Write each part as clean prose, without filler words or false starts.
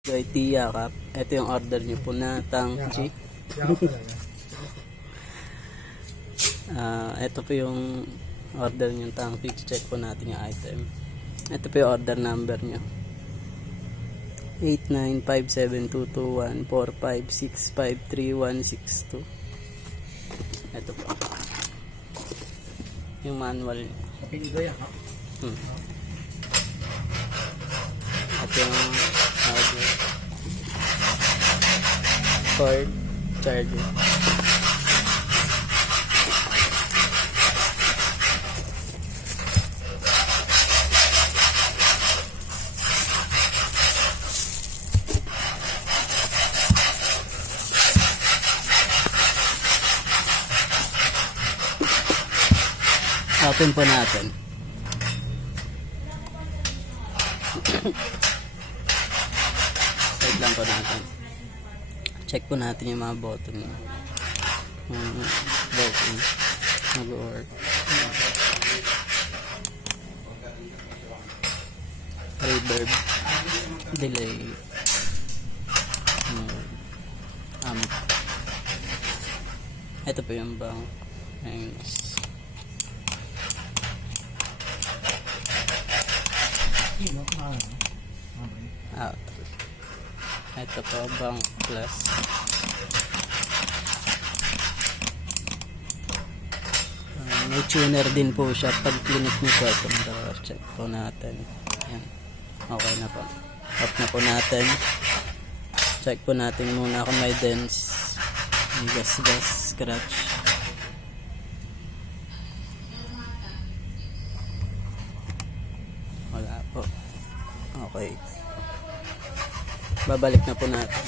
Kay Tia Kap, ito yung order niyo po na tangchi. Ito po yung order niyo tangchi. Check po natin yung item. Ito po yung order number niyo. 8957221456536162. Ito po. Yung manual niyo. Ito yung order. Cord, charger. Open po natin. Wait lang po natin. Check po natin yung mga button. Button. Mag-work. Reverb. Delay. Amp. Ito po yung bang. Ayun. Out. Ito po bang plus. May tuner din po siya. Pag clinic nyo po ito, check po natin. Ayan. Okay na po. Off na po natin. Check po natin muna kung may dents, may gas scratch. Wala po. Okay. Babalik na po natin.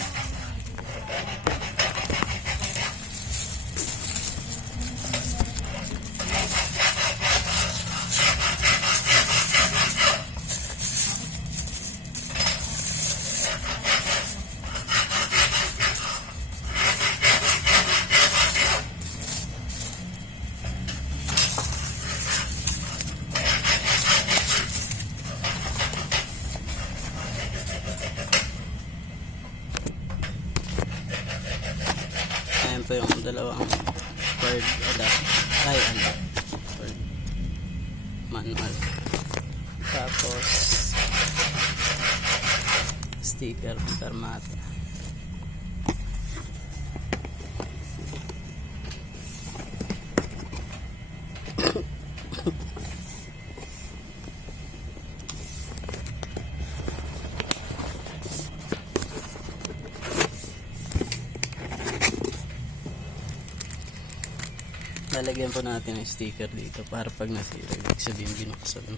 Ayan po yung dalawang cord adapter. Cord manual. Tapos sticker ng permata. Lalagyan po natin ng sticker dito para pag nasira, ibig sabihin binuksan.